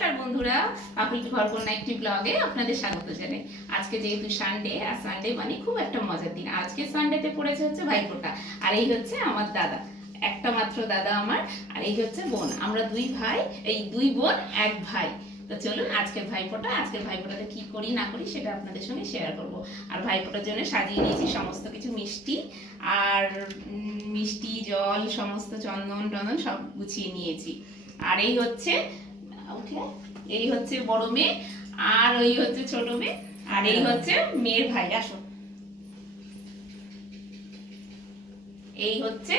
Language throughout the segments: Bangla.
নমস্কার বন্ধুরা, পাপুল ঘরকন্যা একটি ব্লগে আপনাদের স্বাগত জানাই। আজকে যেহেতু সানডে, আর সানডে মানে খুব একটা মজার দিন। আজকে সানডেতে পড়েছে হচ্ছে ভাইফোঁটা, আর এই হচ্ছে আমার দাদা, একটা মাত্র দাদা আমার, আর এই হচ্ছে বোন। আমরা দুই ভাই, এই দুই বোন এক ভাই। তো চলুন আজকের ভাইফোঁটাতে কি করি না করি সেটা আপনাদের সঙ্গে শেয়ার করব। আর ভাইফোঁটার জন্য সাজিয়ে নিয়েছি সমস্ত কিছু মিষ্টি, আর মিষ্টি জল সমস্ত চন্দন টন্দন সব গুছিয়ে নিয়েছি। আর এই হচ্ছে ওকে, এই হচ্ছে বড় মেয়ে, আর ওই হচ্ছে ছোট মেয়ে, আর এই হচ্ছে মেয়ের ভাই। আসো, এই হচ্ছে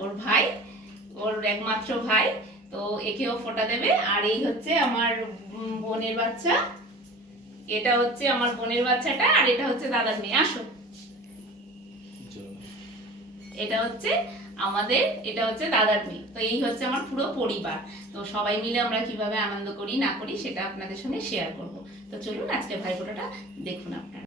ওর ভাই, ওর একমাত্র ভাই। তো একেও ফোঁটা দেবে। আর এই হচ্ছে আমার বোনের বাচ্চা, এটা হচ্ছে আমার বোনের বাচ্চাটা, আর এটা হচ্ছে দাদার মেয়ে। আসো, এটা হচ্ছে আমাদের, এটা হচ্ছে দাদার মেয়ে। তো এই হচ্ছে আমার পুরো পরিবার। তো সবাই মিলে আমরা কিভাবে আনন্দ করি না করি সেটা আপনাদের সঙ্গে শেয়ার করব। তো চলুন আজকে ভাইফোঁটাটা দেখুন আপনারা।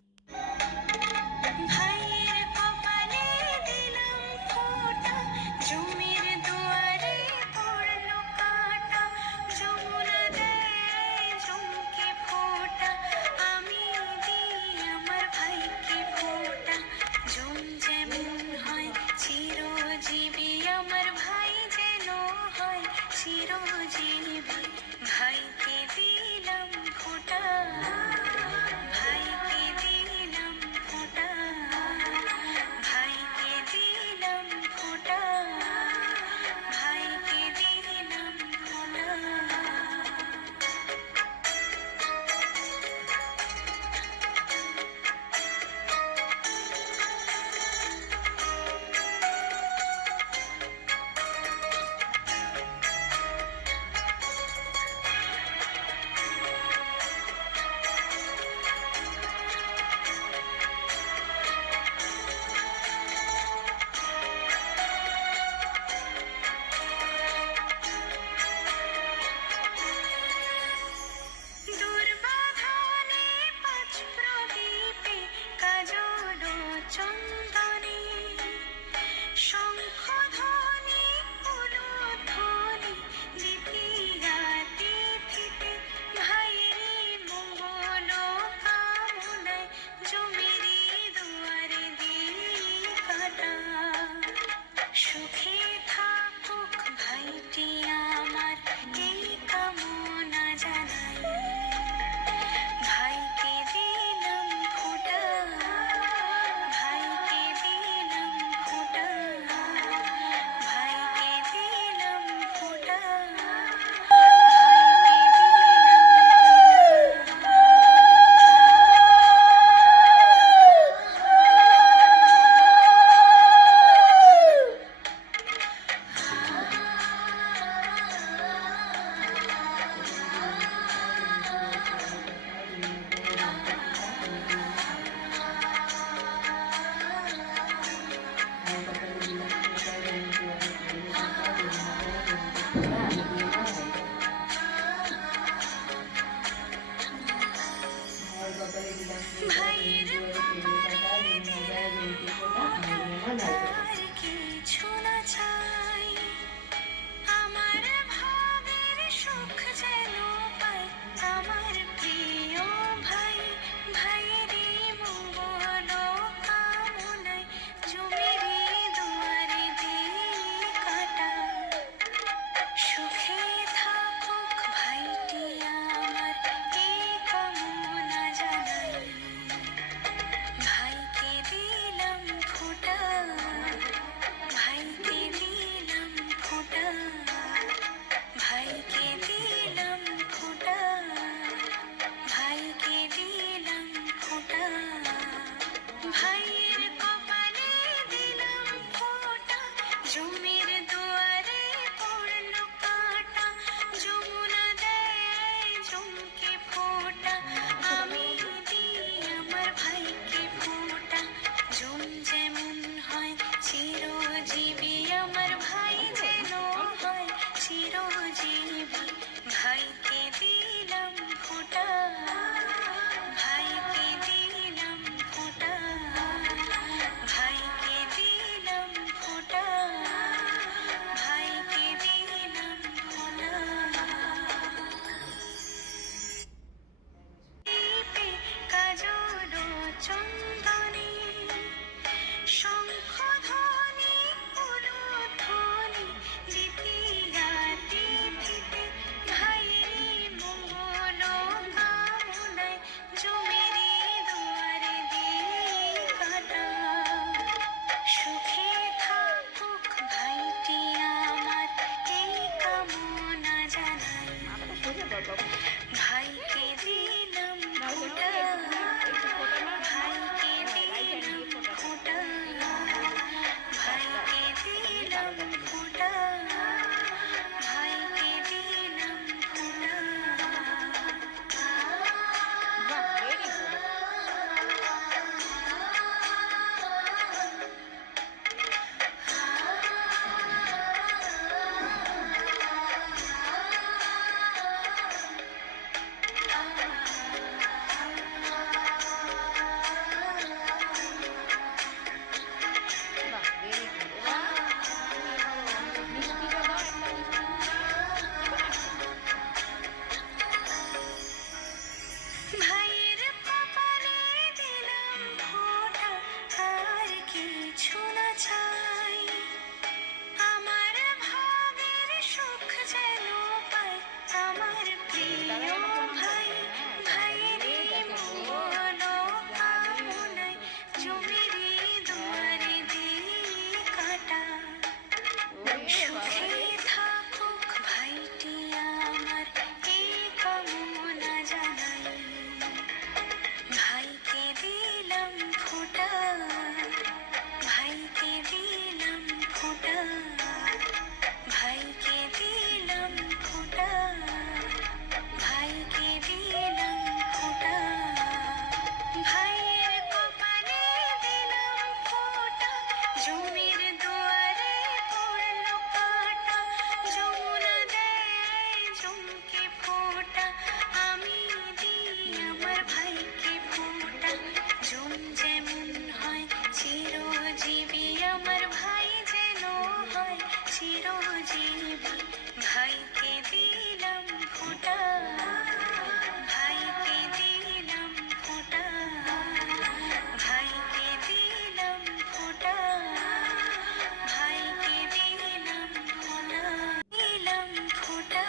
ভাইকে দিলাম ফোঁটা, ভাইকে দিলাম ফোঁটা, ভাইকে দিলাম ফোঁটা, ভাইকে দিলাম ফোঁটা। বাহ, ভেরি গুড। ভাইয়ের কপালে দিলাম ফোঁটা, আর কিছু না চাই, আমার ভাগের সুখ যেন পাই আমার প্রিয় ভাই। ভাইয়ের মনোকামনায় জমিরি দুয়ারে দিই কাটা, সুখে থাকুক ভাইটি আমার এই কামনা জানাই। ভাইকে দিলাম ফোঁটা, ভাইকে দিলাম ফোঁটা, ভাইকে দিলাম ফোঁটা, ভাইকে দিলাম ফোঁটা। ভাইয়ের কপালে দিলাম ফোঁটা, জমির দুয়ারে পড়লো কাঁটা, যমুনা দেয় জমকে ফোঁটা, আমি দিই আমার ভাইকে ফোঁটা। জম যেমন হয় চিরজীবী, আমার ভাই যেন হয় চিরজীবী। ভাইকে দিলাম ফোঁটা, ভাইকে দিলাম ফোঁটা, ভাইকে দিলাম ফোঁটা, ভাইকে দিলাম ফোঁটা। দিলাম ফোঁটা,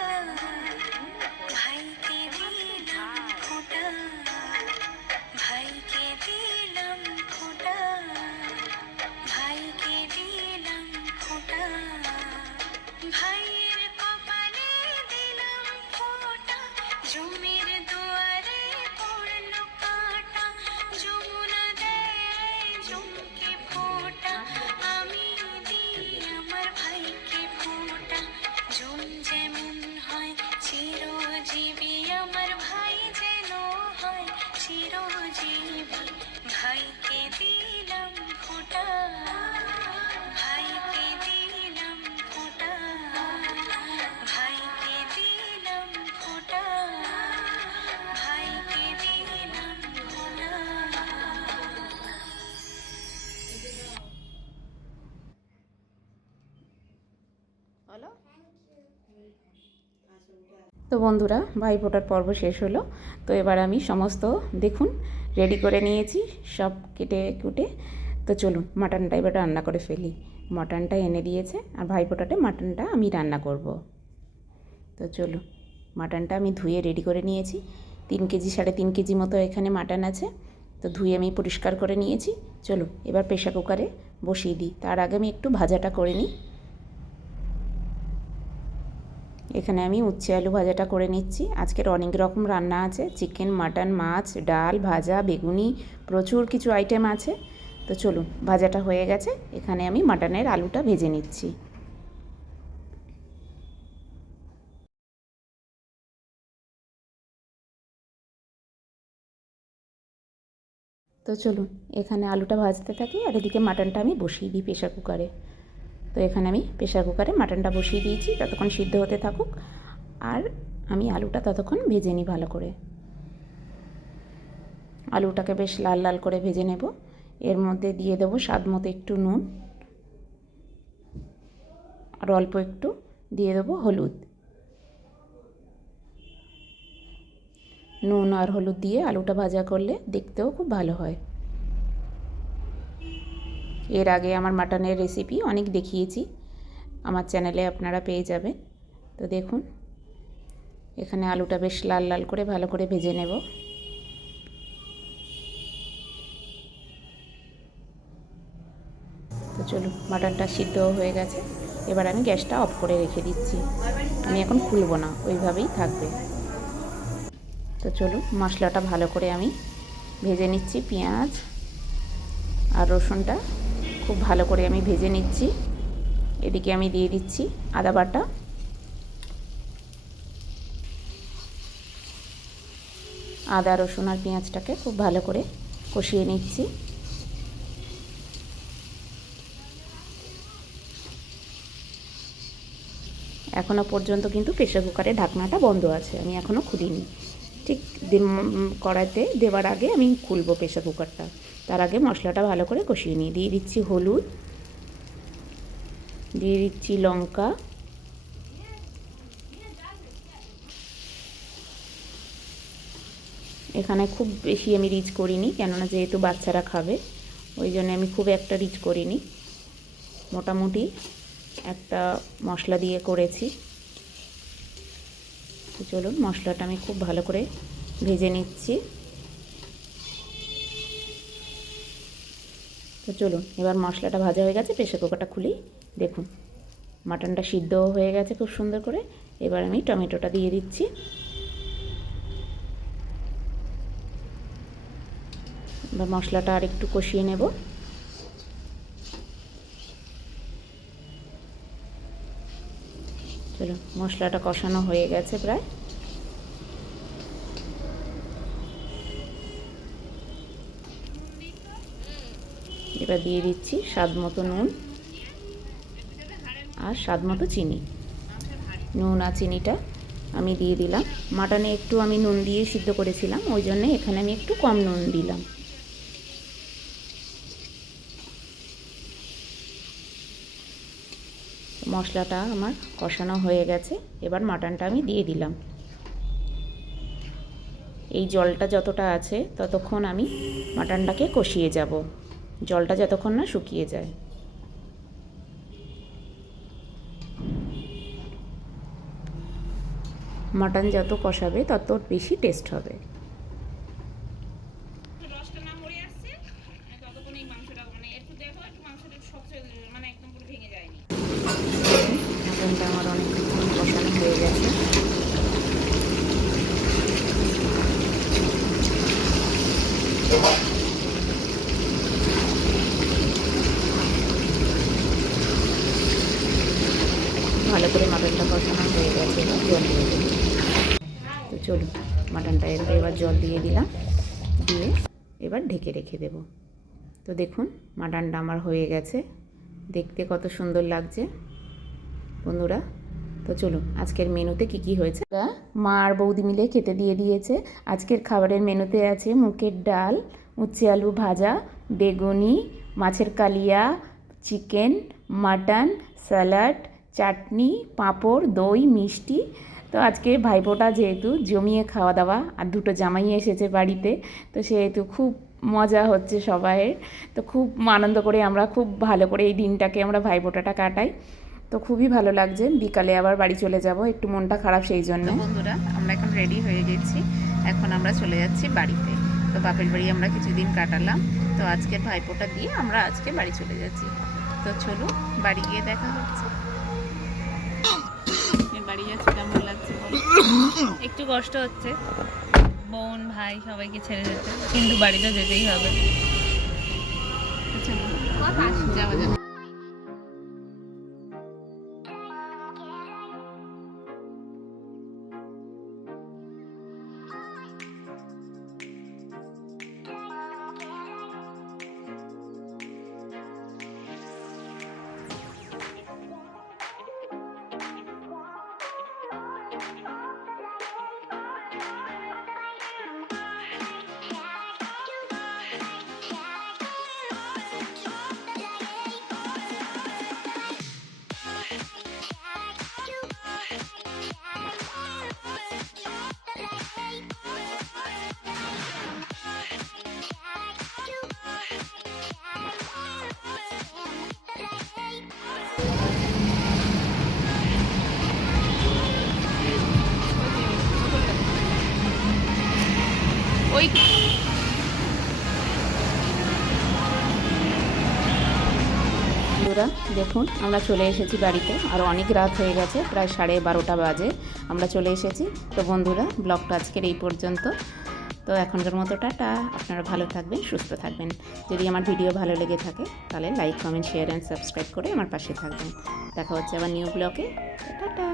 ভাইকে দিলাম ফোঁটা, ভাইকে দিলাম ফোঁটা, ভাইকে দিলাম ফোঁটা। ভাইয়ের কপালে দিলাম ফোঁটা, জমির দুয়ারে পড়লো কাঁটা, যমুনা দেয় জমকে ফোঁটা, আমি দিই আমার ভাইকে ফোঁটা। জম যেমন হয় চিরজীবী, আমার ভাই যেন হয় চিরজীবী। ভাইকে দিলাম ফোঁটা, ভাইকে দিলাম ফোঁটা, ভাইকে দিলাম ফোঁটা, ভাইকে দিলাম ফোঁটা। বলো। তো বন্ধুরা, ভাইফোঁটার পর্ব শেষ হলো। তো এবার আমি সমস্ত দেখুন রেডি করে নিয়েছি, সব কেটে কুটে। তো চলুন মাটনটা এবার রান্না করে ফেলি। মাটনটা এনে দিয়েছে, আর ভাইফোঁটাতে মাটনটা আমি রান্না করব। তো চলুন, মাটনটা আমি ধুয়ে রেডি করে নিয়েছি। 3 কেজি 3.5 কেজি মতো এখানে মাটন আছে। তো ধুয়ে আমি পরিষ্কার করে নিয়েছি। চলুন এবার প্রেসার কুকারে বসিয়ে দিই। তার আগে আমি একটু ভাজাটা করে নিই। এখানে আমি উচ্ছে আলু ভাজাটা করে নিচ্ছি। আজকের অনেক রকম রান্না আছে, চিকেন, মাটন, মাছ, ডাল, ভাজা, বেগুনি, প্রচুর কিছু আইটেম আছে। তো চলুন, ভাজাটা হয়ে গেছে, এখানে আমি মাটনের আলুটা ভেজে নিচ্ছি। তো চলুন এখানে আলুটা ভাজতে থাকি, আর এদিকে মাটনটা আমি বসিয়ে দিই প্রেসার কুকারে। তো এখানে আমি প্রেসার কুকারে মাটনটা বসিয়ে দিয়েছি, ততক্ষণ সিদ্ধ হতে থাকুক, আর আমি আলুটা ততক্ষণ ভেজে নিই ভালো করে। আলুটাকে বেশ লাল লাল করে ভেজে নেব। এর মধ্যে দিয়ে দেবো স্বাদ মতো একটু নুন, আর অল্প একটু দিয়ে দেবো হলুদ। নুন আর হলুদ দিয়ে আলুটা ভাজা করলে দেখতেও খুব ভালো হয়। এর আগে আমার মাটনের রেসিপি অনেক দেখিয়েছি, আমার চ্যানেলে আপনারা পেয়ে যাবেন। তো দেখুন এখানে আলুটা বেশ লাল লাল করে ভালো করে ভেজে নেব। তো চলুন, মাটনটা সিদ্ধ হয়ে গেছে, এবার আমি গ্যাসটা অফ করে রেখে দিচ্ছি। আমি এখন খুলবো না, ওইভাবেই থাকবে। তো চলুন মশলাটা ভালো করে আমি ভেজে নিচ্ছি। পেঁয়াজ আর রসুনটা খুব ভালো করে আমি ভেজে নিচ্ছি। এদিকে আমি দিয়ে দিচ্ছি আদা বাটা, আদা রসুন আর পেঁয়াজটাকে খুব ভালো করে কষিয়ে নিচ্ছি। এখনও পর্যন্ত কিন্তু প্রেসার কুকারের ঢাকনাটা বন্ধ আছে, আমি এখনও খুলিনি। ঠিক কড়াইতে দেওয়ার আগে আমি খুলবো প্রেসার কুকারটা, তার আগে মশলাটা ভালো করে কষিয়ে নিই। দিয়ে দিচ্ছি হলুদ, দিয়ে দিচ্ছি লঙ্কা, এখানে খুব বেশি আমি রিচ করিনি, কেননা যেহেতু বাচ্চারা খাবে ওই জন্য আমি খুব একটা রিচ করিনি, মোটামুটি একটা মশলা দিয়ে করেছি। তো চলুন মশলাটা আমি খুব ভালো করে ভেজে নিচ্ছি। তো চলুন এবার মশলাটা ভাজা হয়ে গেছে, প্রেসার কুকারটা খুলি। দেখুন মাটনটা সিদ্ধ হয়ে গেছে খুব সুন্দর করে। এবার আমি টমেটোটা দিয়ে দিচ্ছি। এবার মশলাটা আর একটু কষিয়ে নেব। চলো মশলাটা কষানো হয়ে গেছে প্রায়। এবার দিয়ে দিচ্ছি স্বাদ মতো নুন আর স্বাদ মতো চিনি। নুন আর চিনিটা আমি দিয়ে দিলাম। মাটনে একটু আমি নুন দিয়ে সিদ্ধ করেছিলাম, ওই জন্যে এখানে আমি একটু কম নুন দিলাম। মশলাটা আমার কষানো হয়ে গেছে, এবার মাটনটা আমি দিয়ে দিলাম। এই জলটা যতটা আছে ততক্ষণ আমি মাটনটাকে কষিয়ে যাব, জলটা যতক্ষণ না শুকিয়ে যায়। মাটন যত কষাবে তত বেশি টেস্ট হবে। মাটনটা আমার অনেকক্ষণ কষানো হয়ে গেছে। ভালো করে মাটনটা কষানো হয়ে গেছে, এবার জল দিয়ে দেবো। তো চলুন মাটনটা এবার জল দিয়ে দিলাম, দিয়ে এবার ঢেকে রেখে দেব। তো দেখুন মাটনটা আমার হয়ে গেছে, দেখতে কত সুন্দর লাগছে বন্ধুরা। তো চলুন আজকের মেনুতে কি হয়েছে। মা আর বৌদি মিলে খেতে দিয়ে দিয়েছে। আজকের খাবারের মেনুতে আছে মুগের ডাল, উচ্ছে আলু ভাজা, বেগুনি, মাছের কালিয়া, চিকেন, মাটন, স্যালাড, চাটনি, পাঁপড়, দই, মিষ্টি। তো আজকে ভাইফোঁটা যেহেতু জমিয়ে খাওয়া দাওয়া, আর দুটো জামাই এসেছে বাড়িতে, তো সেহেতু খুব মজা হচ্ছে সবাইয়ের। তো খুব আনন্দ করে আমরা খুব ভালো করে এই দিনটাকে আমরা ভাইফোঁটাটা কাটাই। তো খুবই ভালো লাগছে। বিকালে আবার বাড়ি চলে যাব, একটু মনটা খারাপ সেই জন্য। বন্ধুরা আমরা এখন রেডি হয়ে গেছি, এখন আমরা চলে যাচ্ছি বাড়িতে। তো বাপের বাড়ি আমরা কিছুদিন কাটালাম, তো আজকের ভাইফোঁটা দিয়ে আমরা আজকে বাড়ি চলে যাচ্ছি। তো চলো বাড়ি গিয়ে দেখা হচ্ছে। বাড়ি যাচ্ছি, কেমন লাগছে বলো? একটু কষ্ট হচ্ছে, বোন ভাই সবাইকে ছেড়ে যেতে, কিন্তু বাড়িতে যেতেই হবে। যাওয়া যাবে। বন্ধুরা দেখুন আমরা চলে এসেছি বাড়িতে, আর অনেক রাত হয়ে গেছে, প্রায় 12:30 বাজে আমরা চলে এসেছি। তো বন্ধুরা ব্লগটা আজকের এই পর্যন্ত। তো এখনকার মতো টাটা। আপনারা ভালো থাকবেন, সুস্থ থাকবেন। যদি আমার ভিডিও ভালো লেগে থাকে তাহলে like, comment, share and subscribe করে আমার পাশে থাকবেন। দেখা হচ্ছে আবার নিউ ব্লগে। টাটা।